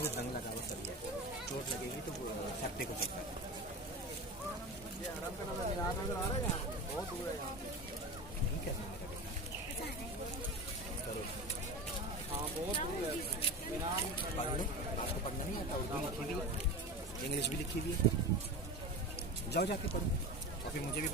वो जंग लगा हुआ सही है, चोट लगेगी तो सट्टे को सकता है। बहुत दूर है यहाँ ठीक है करो। हाँ बहुत दूर है, पढ़ लो, आपको पढ़ना नहीं आता, उर्दू लिखी हुई है, इंग्लिश भी लिखी हुई है, जाओ जाके पढ़ो और फिर मुझे भी